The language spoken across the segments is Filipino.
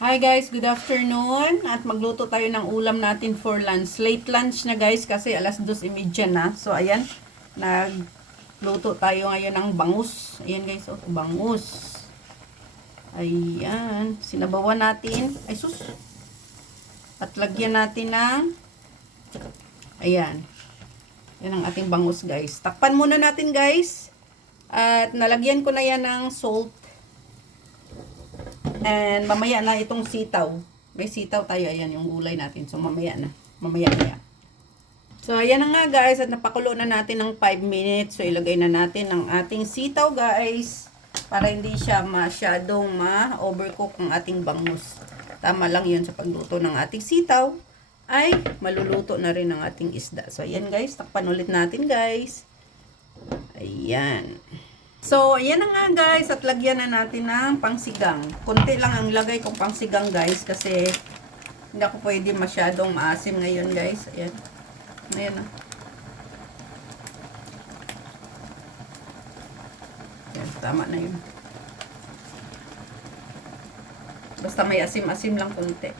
Hi guys, good afternoon. At magluto tayo ng ulam natin for lunch. Late lunch na guys kasi alas 2:30 na. So ayan, nagluto tayo ngayon ng bangus. Ayan guys, oh, bangus. Ayan, sinabawan natin. Ay sus. At lagyan natin ng ayan. Yan ang ating bangus guys. Takpan muna natin guys. At nalagyan ko na yan ng salt. And mamaya na itong sitaw. May sitaw tayo. Ayan yung gulay natin. So mamaya na. Mamaya na yan. So ayan na nga guys. At napakulo na natin ng 5 minutes. So ilagay na natin ang ating sitaw guys. Para hindi siya masyadong ma-overcook ang ating bangus. Tama lang yun sa pagluto ng ating sitaw. Ay maluluto na rin ang ating isda. So ayan guys. Takpan ulit natin guys. Ayan. So, ayan na nga guys, at lagyan na natin ng pangsigang. Konti lang ang lagay kong pangsigang guys, kasi hindi ako pwede masyadong maasim ngayon guys. Ayan. Ayan na. Ayan, tama na yun. Basta may asim-asim lang konti.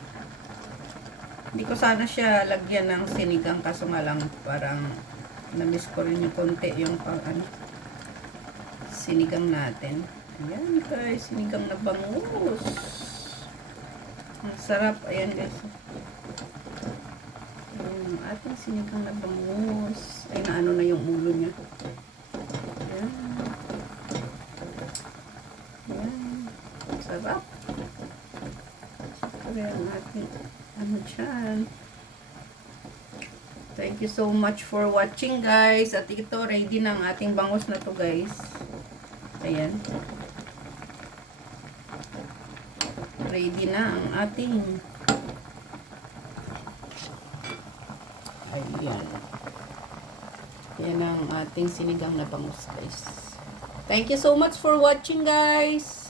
Hindi ko sana siya lagyan ng sinigang, kaso nga lang parang na-miss ko rin yung konti yung pang sinigang natin. Ayan guys, sinigang na bangus. Ang sarap. Ayan guys. Ayan, ating sinigang na bangus. Ay, naano na yung ulo niya. Ayan. Ayan. Ang sarap. Ayan ating ano dyan. Thank you so much for watching guys. At ito, ready na ang ating bangus na to guys. Ayan. Ready na ang ating. Ayan. Yan ang ating sinigang na bangus guys. Thank you so much for watching guys.